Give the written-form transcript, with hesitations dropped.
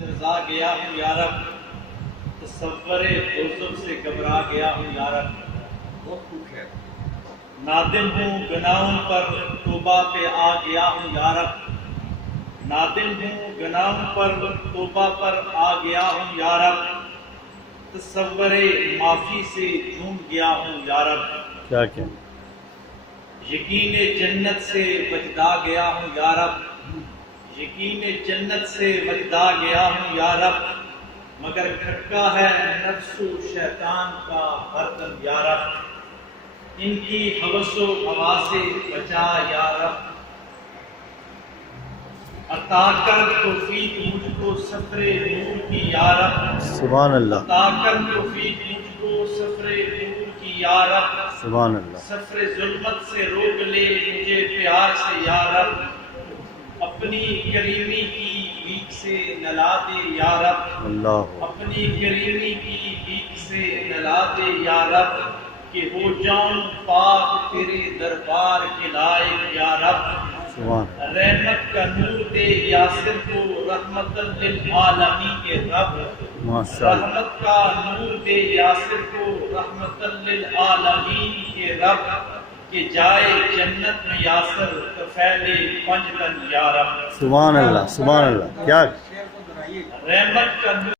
رضا گیا ہوں یا رب، تصور دوزخ سے گھبرا گیا ہوں یا رب، بہت خوب ہے۔ نادم ہوں گناہوں پر توبہ پہ آ گیا ہوں یا رب، نادم ہوں گناہوں پر توبہ پر آ گیا ہوں یا رب، تصور معافی سے جھوم گیا ہوں یا رب، کیا کیا یقین جنت سے وجدا گیا ہوں یا رب، یقین جنت سے وجدا گیا ہوں یا رب، مگر کھٹکا ہے نفس و شیطان کا برتن یا رب، ان کی ہوس و ہوا سے بچا یا رب، عطا کر توفیق مجھ کو سفر نور کی یا رب، سبحان اللہ عطا کر توفیق مجھ کو سفر نور کی یا رب، سبحان اللہ سفر ظلمت سے روک لے مجھے پیار سے یا رب، اپنی کریمی کی بیک سے نلا دے یا رب، اللہ اپنی کریمی کی بیک سے نلا دے یا رب، کہ ہو جاؤں پاک تیرے دربار کے لائق یا رب، سبحان رحمت کا نور دے یاسر کو رحمت للعالمین کے رب، ماشاء اللہ رحمت کا نور دے یاسر کو رحمت للعالمین کے رب، کہ جائے جنت میں یاسر کفیل پنجتن یا رب، سبحان اللہ کیا شعر کو دہرائیے۔ رحمت کا نور